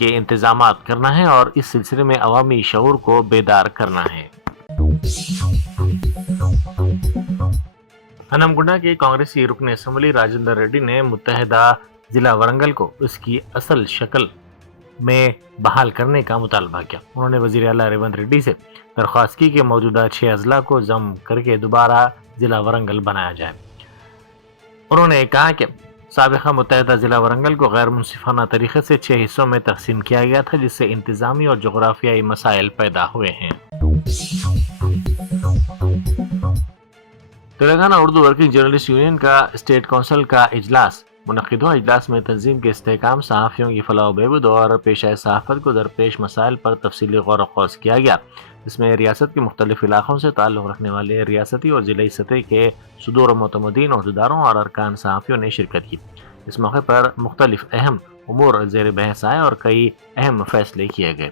کے انتظامات کرنا ہے اور اس سلسلے میں عوامی شعور کو بیدار کرنا ہے۔ ہنمگنڈا کے کانگریسی رکن اسمبلی راجندر ریڈی نے متحدہ ضلع ورنگل کو اس کی اصل شکل میں بحال کرنے کا مطالبہ کیا۔ انہوں نے وزیر اعلیٰ ریونت ریڈی سے درخواست کی کہ موجودہ 6 اضلاع کو ضم کر کے دوبارہ ضلع ورنگل بنایا جائے۔ انہوں نے کہا کہ سابقہ متحدہ ضلع ورنگل کو غیر منصفانہ طریقے سے 6 حصوں میں تقسیم کیا گیا تھا، جس سے انتظامی اور جغرافیائی مسائل پیدا ہوئے ہیں۔ Telangana Urdu working journalist union کا اسٹیٹ کونسل کا اجلاس منعقد ہوا۔ اجلاس میں تنظیم کے استحکام، صحافیوں کی فلاح و بہبود اور پیشہ صحافت کو درپیش مسائل پر تفصیلی غور و خوض کیا گیا۔ اس میں ریاست کے مختلف علاقوں سے تعلق رکھنے والے ریاستی اور ضلعی سطح کے صدور و معتمدین، عہدیداروں اور ارکان صحافیوں نے شرکت کی۔ اس موقع پر مختلف اہم امور زیر بحث آئے اور کئی اہم فیصلے کیے گئے۔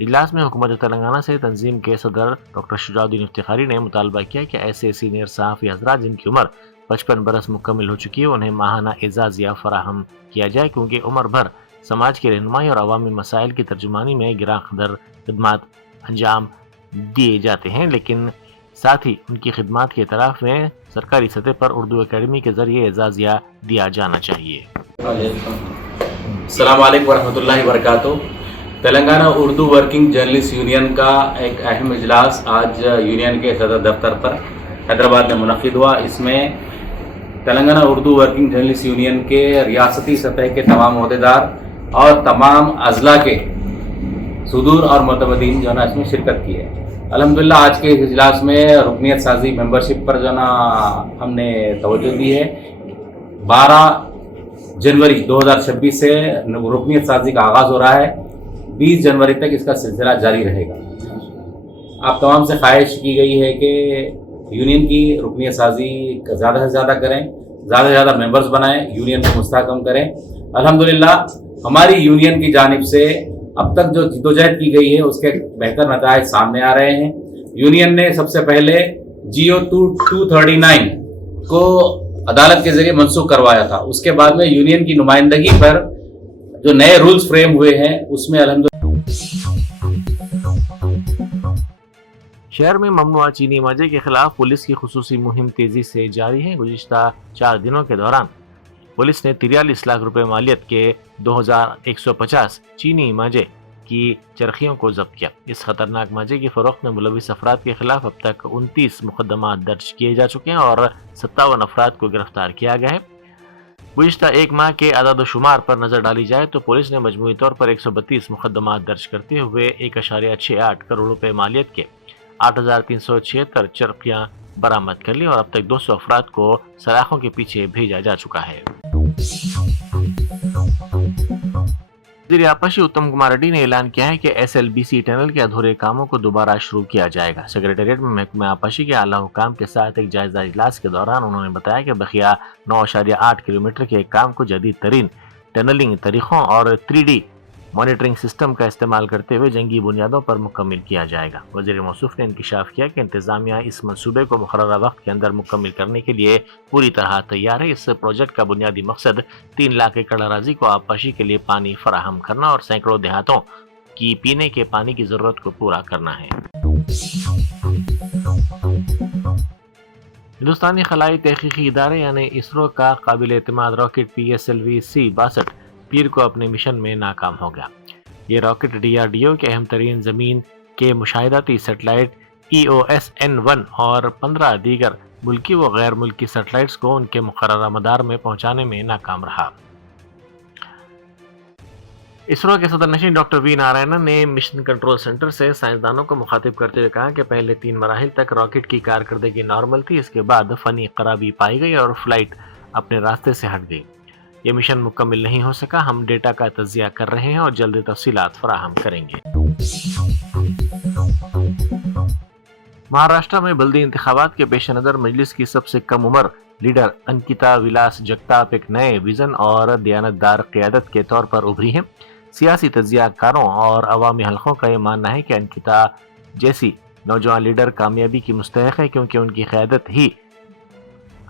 اجلاس میں حکومت تلنگانہ سے تنظیم کے صدر ڈاکٹر شجاع الدین افتخاری نے مطالبہ کیا کہ ایسے سینئر صحافی حضرات جن کی عمر 55 برس مکمل ہو چکی ہے انہیں ماہانہ اعزازیہ فراہم کیا جائے، کیونکہ عمر بھر سماج کی رہنمائی اور عوامی مسائل کی ترجمانی میں گراں قدر خدمات انجام دیے جاتے ہیں، لیکن ساتھ ہی ان کی خدمات کے اعتراف میں سرکاری سطح پر اردو اکیڈمی کے ذریعے اعزازیہ دیا جانا چاہیے۔ السلام علیکم ورحمۃ اللہ وبرکاتہ۔ Telangana Urdu working journalist union کا ایک اہم اجلاس آج یونین کے صدر دفتر پر حیدرآباد میں منعقد ہوا۔ اس میں Telangana Urdu working journalist union کے ریاستی سطح کے تمام عہدیدار اور تمام اضلاع کے صدور اور معتمدین جو ہے نا اس میں شرکت کی ہے۔ الحمدللہ آج کے اس اجلاس میں رکنیت سازی ممبرشپ پر جو ہے نا ہم نے توجہ دی ہے۔ 12 جنوری 2026 سے رکنیت سازی کا آغاز ہو رہا ہے، 20 جنوری تک اس کا سلسلہ جاری رہے گا۔ آپ تمام سے خواہش کی گئی ہے کہ یونین کی رکنیت سازی زیادہ سے زیادہ کریں، زیادہ سے زیادہ ممبرز بنائیں، یونین کو مستحکم کریں۔ الحمدللہ ہماری یونین کی جانب سے اب تک جو جدوجہد کی گئی ہے اس کے بہتر نتائج سامنے آ رہے ہیں۔ یونین نے سب سے پہلے GO 239 کو عدالت کے ذریعے منسوخ کروایا تھا۔ اس کے بعد میں یونین کی نمائندگی پر جو نئے رولز فریم ہوئے ہیں اس میں الحمدللہ شہر میں ممنوعہ چینی مانجے کے خلاف پولیس کی خصوصی مہم تیزی سے جاری ہے۔ گزشتہ 4 دنوں کے دوران پولیس نے 43 لاکھ روپے مالیت کے 2150 چینی مانجے کی چرخیوں کو ضبط کیا۔ اس خطرناک مانجے کی فروخت میں ملوث افراد کے خلاف اب تک 29 مقدمات درج کیے جا چکے ہیں اور 57 افراد کو گرفتار کیا گیا ہے۔ گزشتہ 1 ماہ کے اعداد و شمار پر نظر ڈالی جائے تو پولیس نے مجموعی طور پر 132 مقدمات درج کرتے ہوئے 1.68 کروڑ روپے مالیت کے 8376 چرخیاں برآمد کر لی اور اب تک 200 افراد کو سلاخوں کے پیچھے بھیجا جا چکا ہے۔ وزیر آبپاشی اتم کمار ریڈی نے اعلان کیا ہے کہ SLBC ٹنل کے ادھورے کاموں کو دوبارہ شروع کیا جائے گا۔ سیکریٹریٹ میں محکمہ آبپاشی کے اعلیٰ حکام کے ساتھ ایک جائزہ اجلاس کے دوران انہوں نے بتایا کہ بقیہ 9.8 کلومیٹر کے کام کو جدید ترین ٹنلنگ طریقوں اور 3D مانیٹرنگ سسٹم کا استعمال کرتے ہوئے جنگی بنیادوں پر مکمل کیا جائے گا۔ وزیر موصوف نے انکشاف کیا کہ انتظامیہ اس منصوبے کو مقررہ وقت کے اندر مکمل کرنے کے لیے پوری طرح تیار ہے۔ اس پروجیکٹ کا بنیادی مقصد 3 لاکھ ایکڑ اراضی کو آبپاشی کے لیے پانی فراہم کرنا اور سینکڑوں دیہاتوں کی پینے کے پانی کی ضرورت کو پورا کرنا ہے۔ ہندوستانی خلائی تحقیقی ادارے یعنی اسرو کا قابل اعتماد راکٹ PSLV-C-62 پیر کو اپنے مشن میں ناکام ہو گیا۔ یہ راکٹ DRDO کے اہم ترین زمین کے مشاہداتی سیٹلائٹ EOS-N1 اور 15 دیگر ملکی و غیر ملکی سیٹلائٹس کو ان کے مقررہ مدار میں پہنچانے میں ناکام رہا۔ اسرو کے صدر نشین ڈاکٹر وی نارائنن نے مشن کنٹرول سینٹر سے سائنسدانوں کو مخاطب کرتے ہوئے کہا کہ پہلے 3 مراحل تک راکٹ کی کارکردگی نارمل تھی، اس کے بعد فنی خرابی پائی گئی اور فلائٹ اپنے راستے سے ہٹ گئی۔ یہ مشن مکمل نہیں ہو سکا، ہم ڈیٹا کا تجزیہ کر رہے ہیں اور جلد تفصیلات فراہم کریں گے۔ مہاراشٹر میں بلدی انتخابات کے پیش نظر مجلس کی سب سے کم عمر لیڈر انکتا ولاس جگتاپ ایک نئے ویژن اور دیانتدار قیادت کے طور پر ابھری ہیں۔ سیاسی تجزیہ کاروں اور عوامی حلقوں کا یہ ماننا ہے کہ انکتا جیسی نوجوان لیڈر کامیابی کی مستحق ہے، کیونکہ ان کی قیادت ہی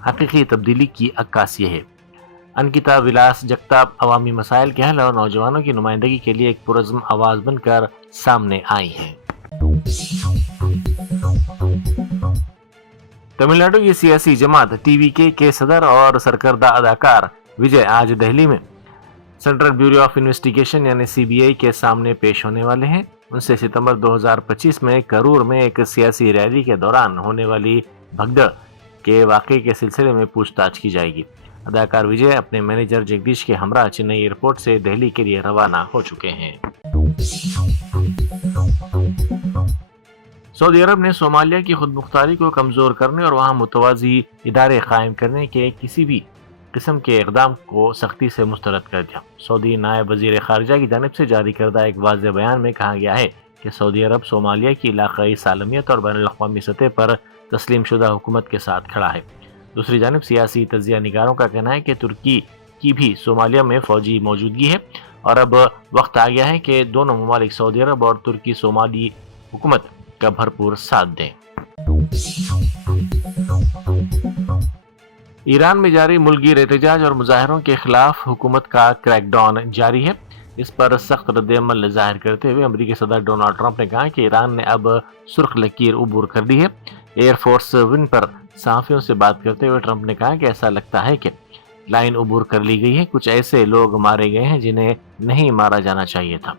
حقیقی تبدیلی کی عکاسی ہے۔ انکتا ولاس جگتاپ عوامی مسائل کے حل اور نوجوانوں کی نمائندگی کے لیے ایک پرعزم آواز بن کر سامنے آئی ہیں۔ تمل ناڈو کی سیاسی جماعت ٹی وی کے صدر اور سرکردہ اداکار وجے آج دہلی میں سینٹرل بیورو آف انویسٹیگیشن یعنی CBI کے سامنے پیش ہونے والے ہیں۔ ان سے ستمبر 2025 میں کرور میں ایک سیاسی ریلی کے دوران ہونے والی بھگدڑ کے واقعے کے سلسلے میں پوچھ تاچھ کی جائے گی۔ اداکار وجے اپنے مینیجر جگدیش کے ہمراہ چنئی ایئرپورٹ سے دہلی کے لیے روانہ ہو چکے ہیں۔ سعودی عرب نے صومالیہ کی خود مختاری کو کمزور کرنے اور وہاں متوازی ادارے قائم کرنے کے کسی بھی قسم کے اقدام کو سختی سے مسترد کر دیا۔ سعودی نائب وزیر خارجہ کی جانب سے جاری کردہ ایک واضح بیان میں کہا گیا ہے کہ سعودی عرب صومالیہ کی علاقائی سالمیت اور بین الاقوامی سطح پر تسلیم شدہ حکومت کے ساتھ کھڑا ہے۔ دوسری جانب سیاسی تجزیہ نگاروں کا کہنا ہے کہ ترکی کی بھی صومالیہ میں فوجی موجودگی ہے اور اب وقت آ گیا ہے کہ دونوں ممالک سعودی عرب اور ترکی صومالی حکومت کا بھرپور ساتھ دیں۔ ایران میں جاری ملک گیر احتجاج اور مظاہروں کے خلاف حکومت کا کریک ڈاؤن جاری ہے۔ اس پر سخت رد عمل ظاہر کرتے ہوئے امریکی صدر ڈونلڈ ٹرمپ نے کہا کہ ایران نے اب سرخ لکیر عبور کر دی ہے۔ ایئر فورس ون پر صحافیوں سے بات کرتے ہوئے ٹرمپ نے کہا کہ ایسا لگتا ہے کہ لائن عبور کر لی گئی ہے، کچھ ایسے لوگ مارے گئے ہیں جنہیں نہیں مارا جانا چاہیے تھا۔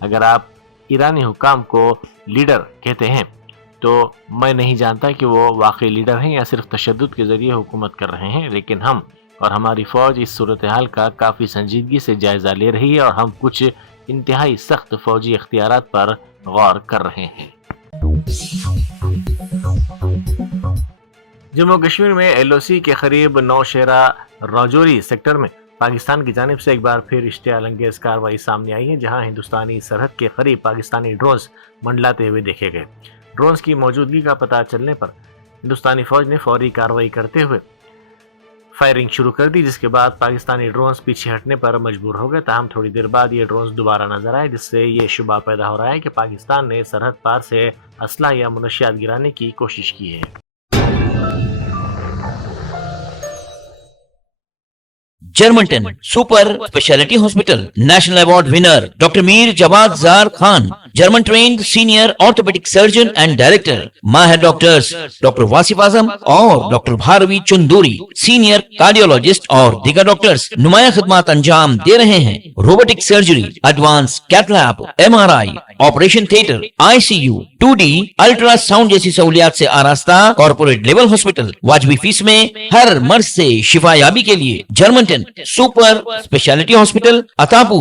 اگر آپ ایرانی حکام کو لیڈر کہتے ہیں تو میں نہیں جانتا کہ وہ واقعی لیڈر ہیں یا صرف تشدد کے ذریعے حکومت کر رہے ہیں، لیکن ہم اور ہماری فوج اس صورتحال کا کافی سنجیدگی سے جائزہ لے رہی ہے اور ہم کچھ انتہائی سخت فوجی اختیارات پر غور کر رہے ہیں۔ جموں کشمیر میں LOC کے قریب نوشہرہ راجوری سیکٹر میں پاکستان کی جانب سے ایک بار پھر اشتعال انگیز کارروائی سامنے آئی ہے، جہاں ہندوستانی سرحد کے قریب پاکستانی ڈرونز منڈلاتے ہوئے دیکھے گئے۔ ڈرونز کی موجودگی کا پتہ چلنے پر ہندوستانی فوج نے فوری کارروائی کرتے ہوئے فائرنگ شروع کر دی، جس کے بعد پاکستانی ڈرونز پیچھے ہٹنے پر مجبور ہو گئے۔ تاہم تھوڑی دیر بعد یہ ڈرونز دوبارہ نظر آئے، جس سے یہ شبہ پیدا ہو رہا ہے کہ پاکستان نے سرحد پار سے اسلحہ یا منشیات گرانے کی کوشش کی ہے۔ جرمنٹن super specialty hospital national award winner doctor Mir Jawad Zar Khan, German trained senior orthopaedic surgeon and director, ماہر ڈاکٹرز ڈاکٹر واصف اعظم اور doctor Bharavi Chanduri, senior cardiologist اور دیگر ڈاکٹرز نمایاں خدمات انجام دے رہے ہیں۔ Robotic surgery, advance cath lab, MRI، operation theatre, ICU، 2D ultrasound جیسی سہولیات سے آراستہ کارپوریٹ لیول ہاسپٹل، واجبی فیس میں ہر مرض سے شفا یابی کے لیے جرمنٹن سپر اسپیشلٹی ہاسپٹل، عطاپور۔